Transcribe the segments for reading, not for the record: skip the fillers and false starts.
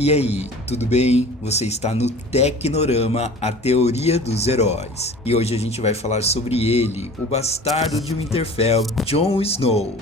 E aí, tudo bem? Você está no Tecnorama, a teoria dos heróis. E hoje a gente vai falar sobre ele, o bastardo de Winterfell, Jon Snow.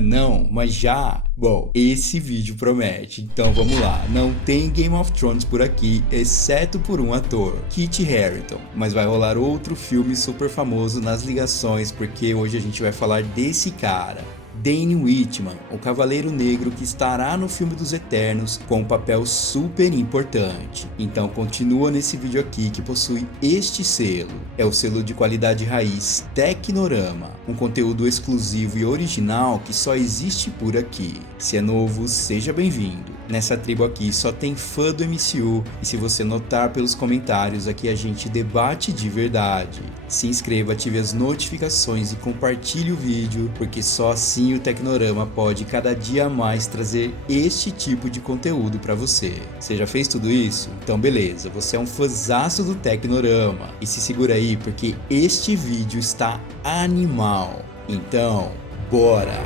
Não, mas já. Bom, esse vídeo promete, então vamos lá. Não tem Game of Thrones por aqui, exceto por um ator, Kit Harington. Mas vai rolar outro filme super famoso nas ligações, porque hoje a gente vai falar desse cara. Dane Whitman, o Cavaleiro Negro que estará no filme dos Eternos com um papel super importante. Então continua nesse vídeo aqui que possui este selo. É o selo de qualidade raiz Tecnorama, um conteúdo exclusivo e original que só existe por aqui. Se é novo, seja bem-vindo. Nessa tribo aqui só tem fã do MCU e se você notar pelos comentários aqui a gente debate de verdade. Se inscreva, ative as notificações e compartilhe o vídeo, porque só assim o Tecnorama pode cada dia mais trazer este tipo de conteúdo para você. Você já fez tudo isso? Então beleza, você é um fãzaço do Tecnorama. E se segura aí porque este vídeo está animal. Então, bora!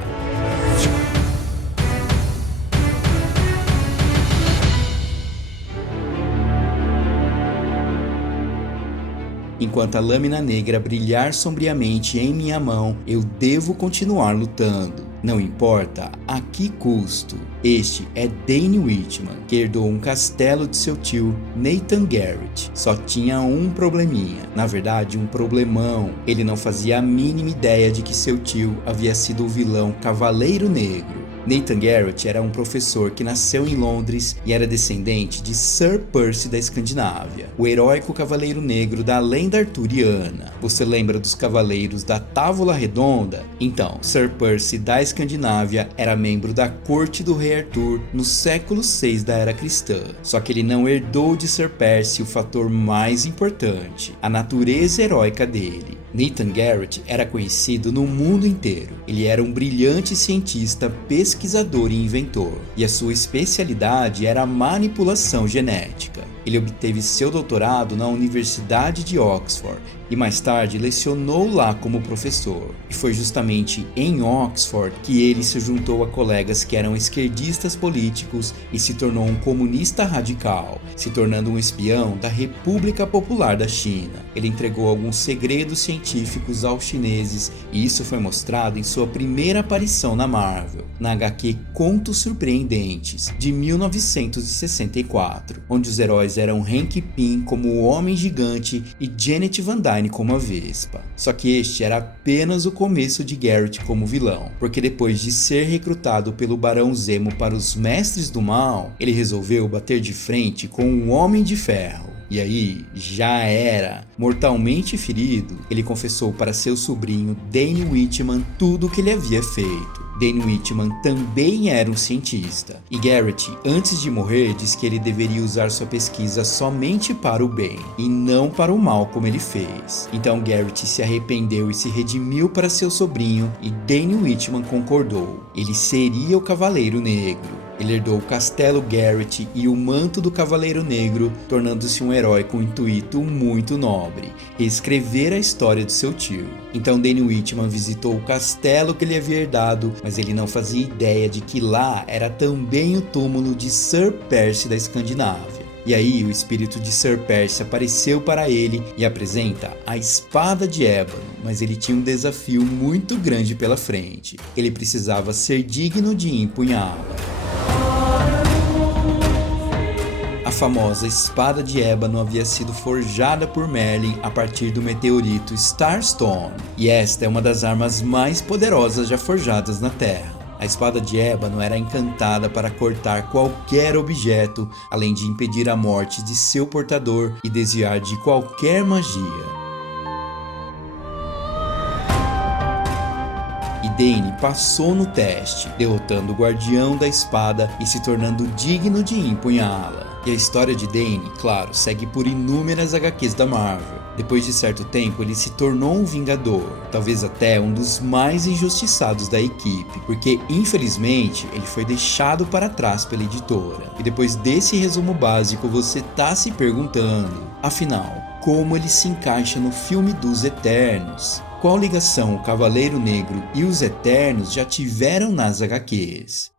Enquanto a lâmina negra brilhar sombriamente em minha mão, eu devo continuar lutando. Não importa a que custo. Este é Dane Whitman, que herdou um castelo de seu tio, Nathan Garrett. Só tinha um probleminha, na verdade um problemão. Ele não fazia a mínima ideia de que seu tio havia sido o vilão Cavaleiro Negro. Nathan Garrett era um professor que nasceu em Londres e era descendente de Sir Percy da Escandinávia, o heróico cavaleiro negro da lenda arturiana. Você lembra dos cavaleiros da Távola Redonda? Então, Sir Percy da Escandinávia era membro da corte do rei Arthur no século VI da Era Cristã. Só que ele não herdou de Sir Percy o fator mais importante, a natureza heróica dele. Nathan Garrett era conhecido no mundo inteiro. Ele era um brilhante cientista, pesquisador e inventor, e a sua especialidade era a manipulação genética. Ele obteve seu doutorado na Universidade de Oxford e mais tarde lecionou lá como professor. E foi justamente em Oxford que ele se juntou a colegas que eram esquerdistas políticos e se tornou um comunista radical, se tornando um espião da República Popular da China. Ele entregou alguns segredos científicos aos chineses e isso foi mostrado em sua primeira aparição na Marvel, na HQ Contos Surpreendentes, de 1964, onde os heróis eram Hank Pym como o Homem Gigante e Janet Van Dyne como a Vespa. Só que este era apenas o começo de Garrett como vilão, porque depois de ser recrutado pelo Barão Zemo para os Mestres do Mal, ele resolveu bater de frente com o Homem de Ferro. E aí, já era. Mortalmente ferido, ele confessou para seu sobrinho Dane Whitman tudo o que ele havia feito. Dane Whitman também era um cientista, e Garrett, antes de morrer, disse que ele deveria usar sua pesquisa somente para o bem, e não para o mal como ele fez. Então Garrett se arrependeu e se redimiu para seu sobrinho, e Dane Whitman concordou. Ele seria o Cavaleiro Negro. Ele herdou o Castelo Garrett e o manto do Cavaleiro Negro, tornando-se um herói com um intuito muito nobre, reescrever a história de seu tio. Então Dane Whitman visitou o castelo que ele havia herdado, mas ele não fazia ideia de que lá era também o túmulo de Sir Percy da Escandinávia. E aí o espírito de Sir Percy apareceu para ele e apresenta a Espada de Ébano, mas ele tinha um desafio muito grande pela frente. Ele precisava ser digno de empunhá-la. A famosa Espada de Ébano havia sido forjada por Merlin a partir do meteorito Starstone, e esta é uma das armas mais poderosas já forjadas na Terra. A Espada de Ébano era encantada para cortar qualquer objeto, além de impedir a morte de seu portador e desviar de qualquer magia. E Dane passou no teste, derrotando o Guardião da Espada e se tornando digno de empunhá-la. E a história de Dane, claro, segue por inúmeras HQs da Marvel. Depois de certo tempo, ele se tornou um Vingador, talvez até um dos mais injustiçados da equipe, porque infelizmente ele foi deixado para trás pela editora. E depois desse resumo básico, você tá se perguntando, afinal, como ele se encaixa no filme dos Eternos? Qual ligação o Cavaleiro Negro e os Eternos já tiveram nas HQs?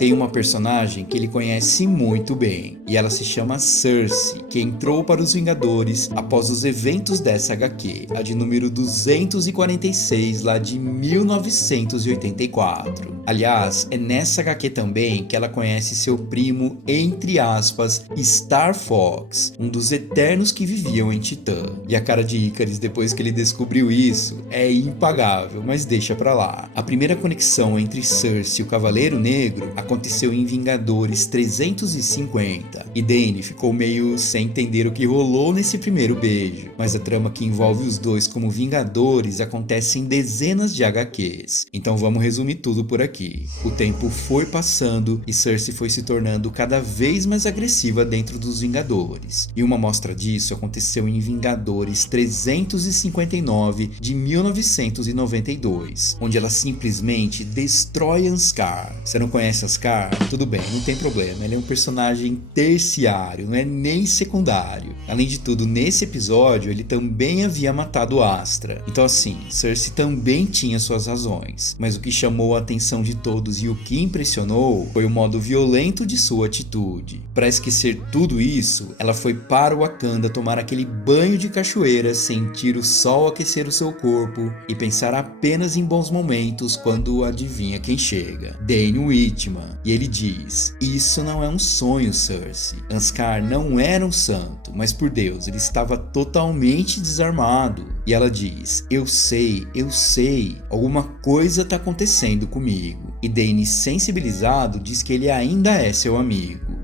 tem uma personagem que ele conhece muito bem, e ela se chama Cersei, que entrou para os Vingadores após os eventos dessa HQ, a de número 246 lá de 1984. Aliás, é nessa HQ também que ela conhece seu primo, entre aspas, Star Fox, um dos Eternos que viviam em Titã. E a cara de Ikaris depois que ele descobriu isso é impagável, mas deixa pra lá. A primeira conexão entre Cersei e o Cavaleiro Negro aconteceu em Vingadores 350, e Dany ficou meio sem entender o que rolou nesse primeiro beijo, mas a trama que envolve os dois como Vingadores acontece em dezenas de HQs, então vamos resumir tudo por aqui. O tempo foi passando e Cersei foi se tornando cada vez mais agressiva dentro dos Vingadores, e uma mostra disso aconteceu em Vingadores 359 de 1992, onde ela simplesmente destrói Anscar. Você não conhece Anscar? Tudo bem, não tem problema, ele é um personagem terciário, não é nem secundário. Além de tudo, nesse episódio ele também havia matado Astra, então assim, Cersei também tinha suas razões, mas o que chamou a atenção de todos e o que impressionou foi o modo violento de sua atitude. Para esquecer tudo isso, ela foi para Wakanda tomar aquele banho de cachoeira, sentir o sol aquecer o seu corpo e pensar apenas em bons momentos quando adivinha quem chega. Dane Whitman. E ele diz: isso não é um sonho, Cersei. Anscar não era um santo, mas por Deus, ele estava totalmente desarmado. E ela diz: eu sei, alguma coisa tá acontecendo comigo. E Dane, sensibilizado, diz que ele ainda é seu amigo.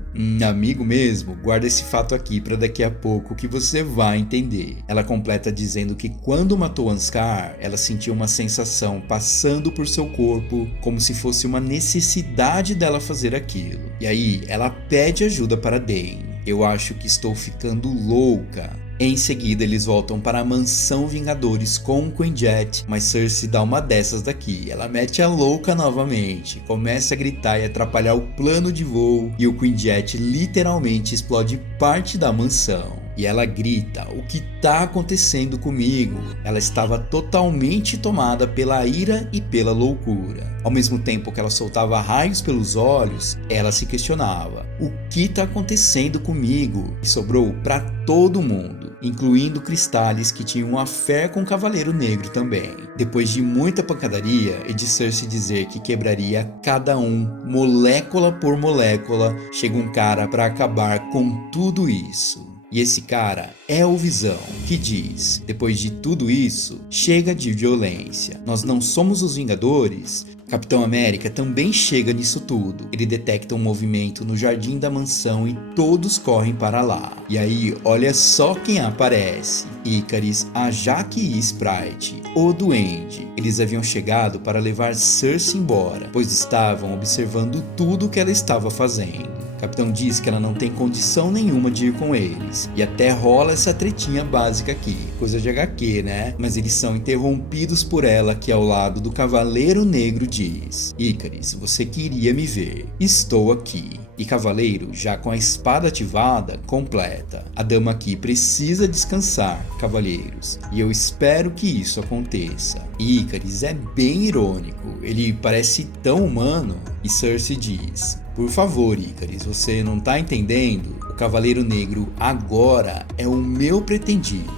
Amigo mesmo? Guarda esse fato aqui para daqui a pouco que você vai entender. Ela completa dizendo que quando matou Anscar, ela sentiu uma sensação passando por seu corpo como se fosse uma necessidade dela fazer aquilo. E aí ela pede ajuda para Dane. Eu acho que estou ficando louca. Em seguida, eles voltam para a mansão Vingadores com o Quinjet, mas Cersei dá uma dessas daqui. Ela mete a louca novamente, começa a gritar e atrapalhar o plano de voo, e o Quinjet literalmente explode parte da mansão. E ela grita: o que tá acontecendo comigo? Ela estava totalmente tomada pela ira e pela loucura. Ao mesmo tempo que ela soltava raios pelos olhos, ela se questionava: o que tá acontecendo comigo? E sobrou para todo mundo, incluindo Cristales, que tinha uma fé com o Cavaleiro Negro também. Depois de muita pancadaria e de Cersei dizer que quebraria cada um, molécula por molécula, chega um cara para acabar com tudo isso. E esse cara é o Visão, que diz: depois de tudo isso, chega de violência. Nós não somos os Vingadores? Capitão América também chega nisso tudo. Ele detecta um movimento no jardim da mansão e todos correm para lá. E aí, olha só quem aparece: Ikaris, a Jaque e Sprite, o Duende. Eles haviam chegado para levar Cersei embora, pois estavam observando tudo o que ela estava fazendo. O capitão diz que ela não tem condição nenhuma de ir com eles, e até rola essa tretinha básica aqui, coisa de HQ, né? Mas eles são interrompidos por ela, que ao lado do Cavaleiro Negro diz: Ikaris, você queria me ver, estou aqui. E Cavaleiro, já com a espada ativada, completa: a dama aqui precisa descansar, cavalheiros, e eu espero que isso aconteça. E Ikaris é bem irônico, ele parece tão humano, e Cersei diz: por favor, Ikaris, você não tá entendendo? O Cavaleiro Negro agora é o meu pretendido,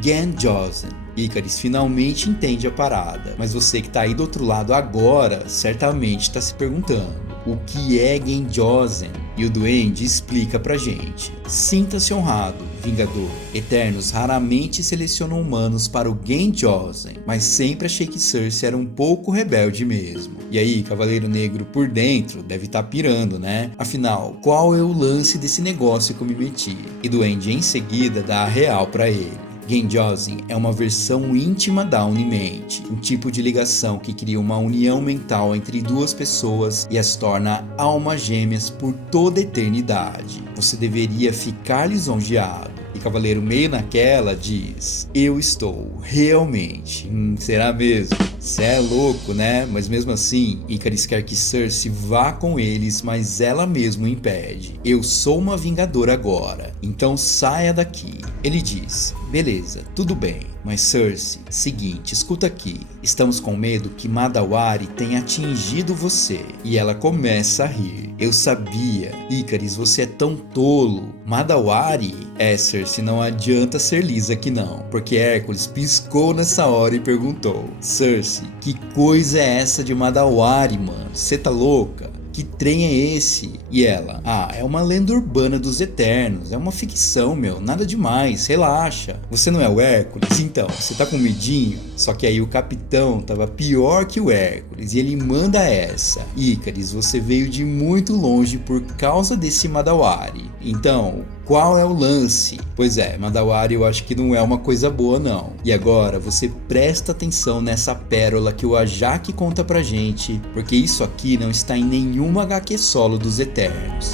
Gen Josen. Ikaris finalmente entende a parada, mas você que tá aí do outro lado agora certamente tá se perguntando: o que é Gen Josen? E o Duende explica pra gente: sinta-se honrado, Vingador. Eternos raramente selecionam humanos para o Gen Josen, mas sempre achei que Cersei era um pouco rebelde mesmo. E aí, Cavaleiro Negro por dentro deve estar pirando, né? Afinal, qual é o lance desse negócio que eu me meti? E Duende em seguida dá a real pra ele. Gen Josen é uma versão íntima da Unimente, um tipo de ligação que cria uma união mental entre duas pessoas e as torna almas gêmeas por toda a eternidade. Você deveria ficar lisonjeado. E Cavaleiro meio naquela diz: eu estou, realmente. Será mesmo? Cê é louco, né? Mas mesmo assim, Ikaris quer que Cersei vá com eles, mas ela mesma o impede. Eu sou uma Vingadora agora, então saia daqui. Ele diz: beleza, tudo bem. Mas Cersei, seguinte, escuta aqui. Estamos com medo que Madawari tenha atingido você. E ela começa a rir. Eu sabia. Ikaris, você é tão tolo. Madawari? Cersei, não adianta ser lisa aqui não. Porque Hércules piscou nessa hora e perguntou: Cersei, que coisa é essa de Madawari, mano? Você tá louca? Que trem é esse? E ela: é uma lenda urbana dos Eternos, é uma ficção, meu, nada demais, relaxa. Você não é o Hércules? Então, você tá com medinho? Só que aí o capitão tava pior que o Hércules e ele manda essa: Ikaris, você veio de muito longe por causa desse Madawari. Então, qual é o lance? Pois é, Madawari eu acho que não é uma coisa boa não. E agora você presta atenção nessa pérola que o Ajak conta pra gente, porque isso aqui não está em nenhuma HQ solo dos Eternos.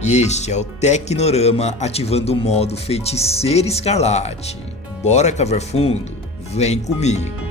E este é o Tecnorama ativando o modo Feiticeira Escarlate. Bora cavar fundo? Vem comigo!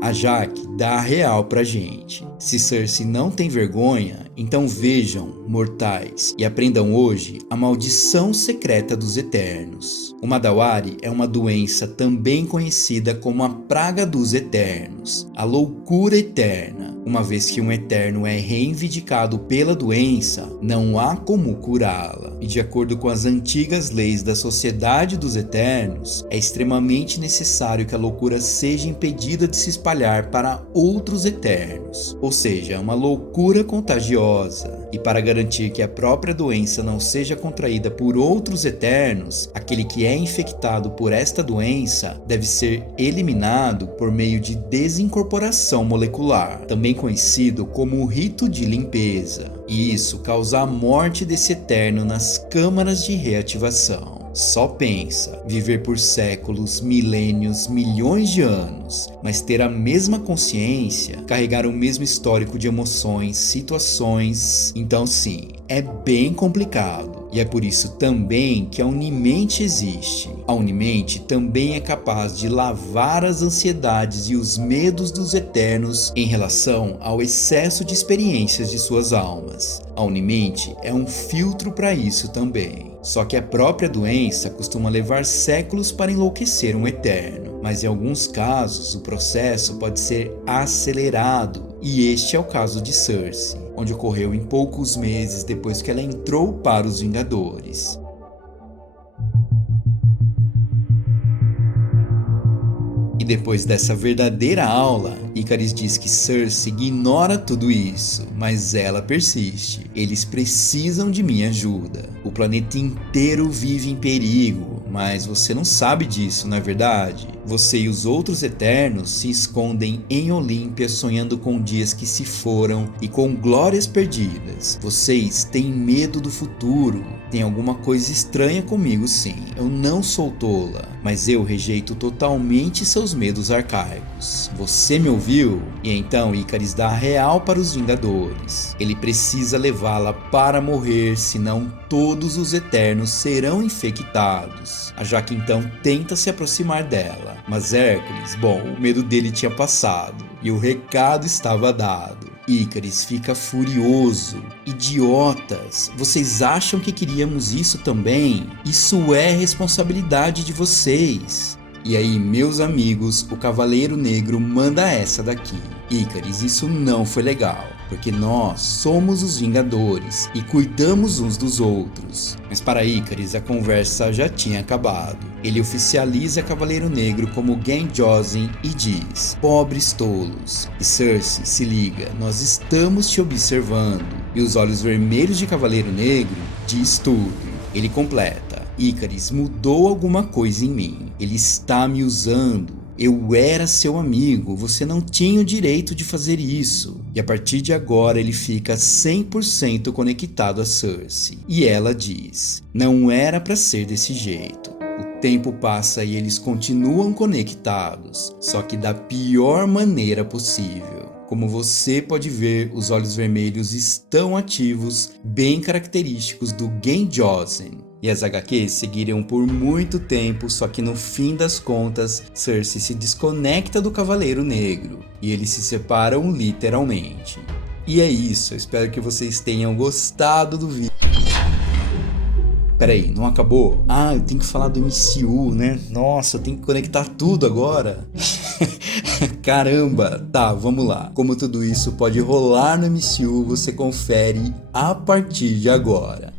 Ajak dá a real pra gente. Se Cersei não tem vergonha, então vejam, mortais, e aprendam hoje a maldição secreta dos Eternos. O Madawari é uma doença também conhecida como a Praga dos Eternos, a loucura eterna. Uma vez que um Eterno é reivindicado pela doença, não há como curá-la. E de acordo com as antigas leis da Sociedade dos Eternos, é extremamente necessário que a loucura seja impedida de se espalhar para outros Eternos. Ou seja, é uma loucura contagiosa. E para garantir que a própria doença não seja contraída por outros Eternos, aquele que é infectado por esta doença deve ser eliminado por meio de desincorporação molecular, também conhecido como o rito de limpeza. E isso causa a morte desse Eterno nas câmaras de reativação. Só pensa, viver por séculos, milênios, milhões de anos, mas ter a mesma consciência, carregar o mesmo histórico de emoções, situações. Então sim, é bem complicado. E é por isso também que a Unimente existe. A Unimente também é capaz de lavar as ansiedades e os medos dos Eternos em relação ao excesso de experiências de suas almas. A Unimente é um filtro para isso também. Só que a própria doença costuma levar séculos para enlouquecer um Eterno, mas em alguns casos o processo pode ser acelerado, e este é o caso de Cersei, onde ocorreu em poucos meses depois que ela entrou para os Vingadores. E depois dessa verdadeira aula, Ikaris diz que Cersei ignora tudo isso, mas ela persiste. Eles precisam de minha ajuda. O planeta inteiro vive em perigo, mas você não sabe disso, não é verdade? Você e os outros Eternos se escondem em Olímpia sonhando com dias que se foram e com glórias perdidas. Vocês têm medo do futuro. Tem alguma coisa estranha comigo, sim. Eu não sou tola, mas eu rejeito totalmente seus medos arcaicos. Você me ouviu? E então Ikaris dá a real para os Vingadores. Ele precisa levá-la para morrer, senão todos os Eternos serão infectados. A Jaque então tenta se aproximar dela, mas Hércules, o medo dele tinha passado e o recado estava dado. Ikaris fica furioso. Idiotas, vocês acham que queríamos isso também? Isso é responsabilidade de vocês. E aí, meus amigos, o Cavaleiro Negro manda essa daqui: Ikaris, isso não foi legal, porque nós somos os Vingadores e cuidamos uns dos outros. Mas para Ikaris a conversa já tinha acabado. Ele oficializa Cavaleiro Negro como Gen Josin e diz: pobres tolos. E Cersei, se liga, nós estamos te observando. E os olhos vermelhos de Cavaleiro Negro diz tudo. Ele completa: Ikaris mudou alguma coisa em mim. Ele está me usando. Eu era seu amigo, você não tinha o direito de fazer isso. E a partir de agora ele fica 100% conectado a Cersei. E ela diz: não era para ser desse jeito. O tempo passa e eles continuam conectados, só que da pior maneira possível. Como você pode ver, os olhos vermelhos estão ativos, bem característicos do Gen Josin. E as HQs seguiram por muito tempo, só que no fim das contas, Cersei se desconecta do Cavaleiro Negro e eles se separam literalmente. E é isso, eu espero que vocês tenham gostado do vídeo. Peraí, não acabou? Ah, eu tenho que falar do MCU, né? Nossa, eu tenho que conectar tudo agora. Caramba, tá, vamos lá. Como tudo isso pode rolar no MCU, você confere a partir de agora.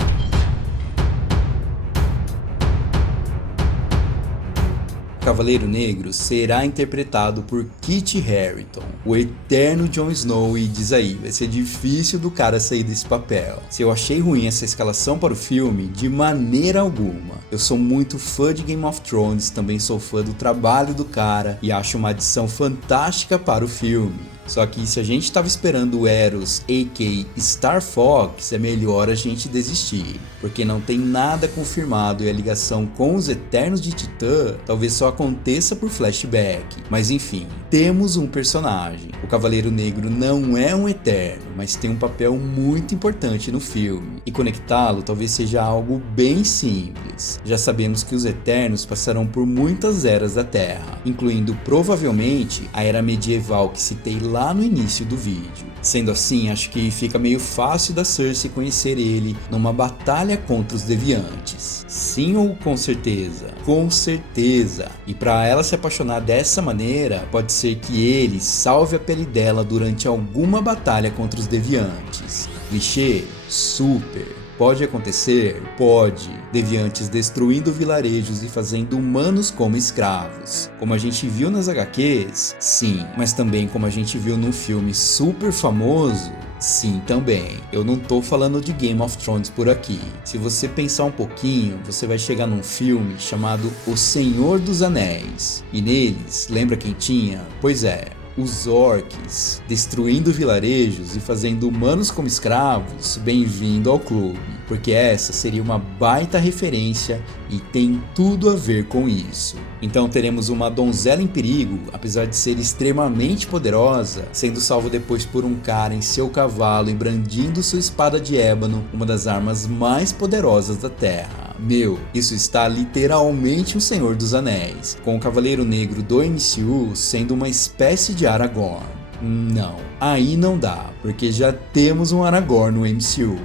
Cavaleiro Negro será interpretado por Kit Harington, o eterno Jon Snow, e diz aí, vai ser difícil do cara sair desse papel. Se eu achei ruim essa escalação para o filme, de maneira alguma. Eu sou muito fã de Game of Thrones, também sou fã do trabalho do cara e acho uma adição fantástica para o filme. Só que se a gente estava esperando o Eros, a.k.a. Star Fox, é melhor a gente desistir, porque não tem nada confirmado e a ligação com os Eternos de Titã talvez só aconteça por flashback. Mas enfim, temos um personagem. O Cavaleiro Negro não é um Eterno, mas tem um papel muito importante no filme, e conectá-lo talvez seja algo bem simples. Já sabemos que os Eternos passarão por muitas eras da Terra, incluindo provavelmente a Era Medieval que citei lá no início do vídeo. Sendo assim, acho que fica meio fácil da Cersei conhecer ele numa batalha contra os Deviantes. Sim ou com certeza? Com certeza! E para ela se apaixonar dessa maneira, pode ser que ele salve a pele dela durante alguma batalha contra os Deviantes. Clichê? Super! Pode acontecer? Pode. Deviantes destruindo vilarejos e fazendo humanos como escravos. Como a gente viu nas HQs? Sim. Mas também como a gente viu num filme super famoso? Sim, também. Eu não tô falando de Game of Thrones por aqui. Se você pensar um pouquinho, você vai chegar num filme chamado O Senhor dos Anéis. E neles, lembra quem tinha? Pois é, os orcs, destruindo vilarejos e fazendo humanos como escravos. Bem-vindo ao clube, porque essa seria uma baita referência e tem tudo a ver com isso. Então teremos uma donzela em perigo, apesar de ser extremamente poderosa, sendo salvo depois por um cara em seu cavalo e brandindo sua espada de ébano, uma das armas mais poderosas da Terra. Meu, isso está literalmente o Senhor dos Anéis, com o Cavaleiro Negro do MCU sendo uma espécie de Aragorn. Não, aí não dá, porque já temos um Aragorn no MCU.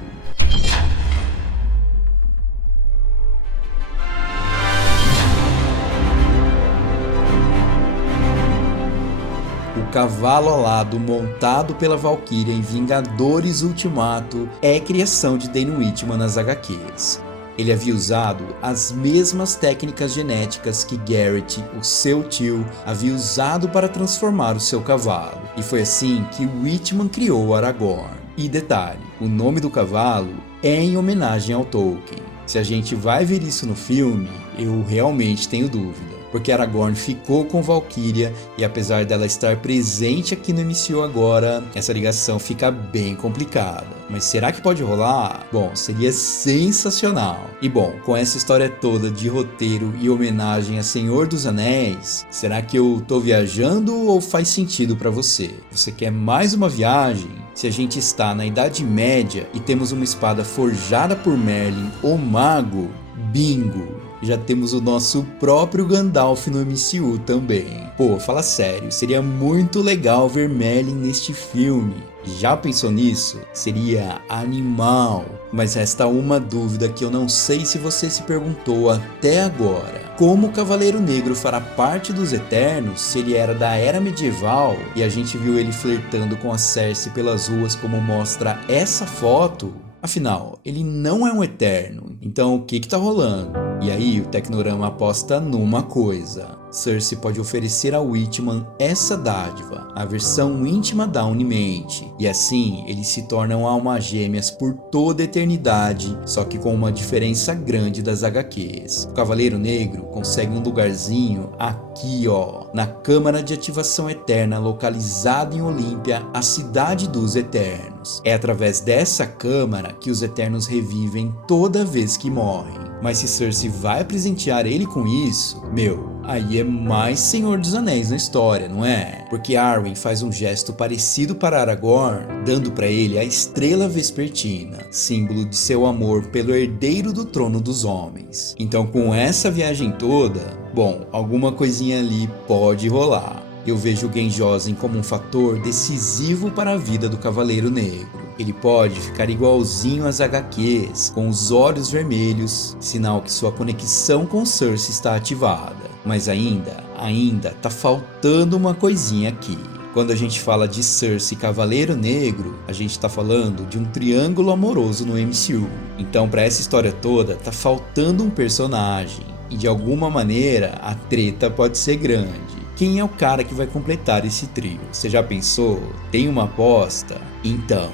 O cavalo alado montado pela Valkyria em Vingadores Ultimato é criação de Dane Whitman nas HQs. Ele havia usado as mesmas técnicas genéticas que Garrett, o seu tio, havia usado para transformar o seu cavalo, e foi assim que Whitman criou o Aragorn. E detalhe, o nome do cavalo é em homenagem ao Tolkien. Se a gente vai ver isso no filme, eu realmente tenho dúvida. Porque Aragorn ficou com Valkyria e apesar dela estar presente aqui no MCU agora, essa ligação fica bem complicada. Mas será que pode rolar? Bom, seria sensacional. E bom, com essa história toda de roteiro e homenagem a Senhor dos Anéis, será que eu tô viajando ou faz sentido pra você? Você quer mais uma viagem? Se a gente está na Idade Média e temos uma espada forjada por Merlin, o mago, bingo! Já temos o nosso próprio Gandalf no MCU também. Pô, fala sério, seria muito legal ver Merlin neste filme. Já pensou nisso? Seria animal. Mas resta uma dúvida que eu não sei se você se perguntou até agora. Como o Cavaleiro Negro fará parte dos Eternos se ele era da Era Medieval e a gente viu ele flertando com a Cersei pelas ruas como mostra essa foto? Afinal, ele não é um Eterno, então o que tá rolando? E aí o Tecnorama aposta numa coisa. Cersei pode oferecer a Whitman essa dádiva, a versão íntima da Unimente, e assim eles se tornam almas gêmeas por toda a eternidade, só que com uma diferença grande das HQs. O Cavaleiro Negro consegue um lugarzinho aqui ó, na Câmara de Ativação Eterna localizada em Olímpia, a cidade dos Eternos. É através dessa câmara que os Eternos revivem toda vez que morrem. Mas se Cersei vai presentear ele com isso, meu, aí é mais Senhor dos Anéis na história, não é? Porque Arwen faz um gesto parecido para Aragorn, dando para ele a estrela vespertina, símbolo de seu amor pelo herdeiro do trono dos homens. Então com essa viagem toda, bom, alguma coisinha ali pode rolar. Eu vejo o Genjozen como um fator decisivo para a vida do Cavaleiro Negro. Ele pode ficar igualzinho às HQs, com os olhos vermelhos, sinal que sua conexão com Cersei está ativada. Mas ainda tá faltando uma coisinha aqui. Quando a gente fala de Cersei e Cavaleiro Negro, a gente tá falando de um triângulo amoroso no MCU. Então, para essa história toda, tá faltando um personagem. E de alguma maneira, a treta pode ser grande. Quem é o cara que vai completar esse trio? Você já pensou? Tem uma aposta? Então,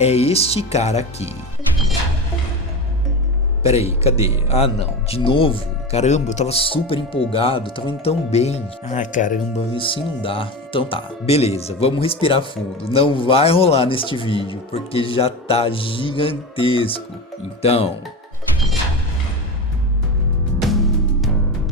é este cara aqui. Peraí, cadê? Ah não, de novo? Caramba, eu tava super empolgado, tava indo tão bem. Ah caramba, assim não dá. Então tá, beleza, vamos respirar fundo. Não vai rolar neste vídeo, porque já tá gigantesco. Então...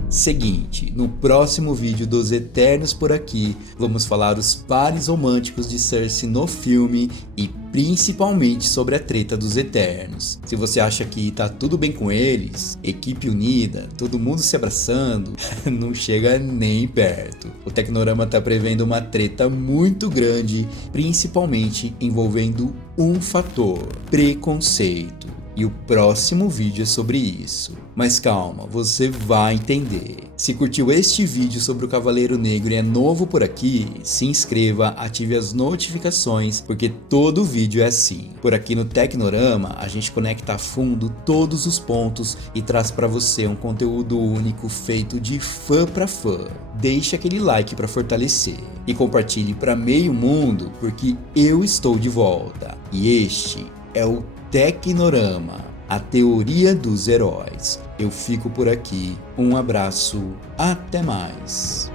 Seguinte, no próximo vídeo dos Eternos por aqui, vamos falar os pares românticos de Cersei no filme e principalmente sobre a treta dos Eternos. Se você acha que tá tudo bem com eles, equipe unida, todo mundo se abraçando, não chega nem perto. O Tecnorama tá prevendo uma treta muito grande, principalmente envolvendo um fator: preconceito. E o próximo vídeo é sobre isso. Mas calma, você vai entender. Se curtiu este vídeo sobre o Cavaleiro Negro e é novo por aqui, se inscreva, ative as notificações, porque todo vídeo é assim. Por aqui no Tecnorama, a gente conecta a fundo todos os pontos e traz para você um conteúdo único feito de fã para fã. Deixe aquele like para fortalecer e compartilhe para meio mundo, porque eu estou de volta. E este é o Tecnorama, a teoria dos heróis. Eu fico por aqui, um abraço, até mais.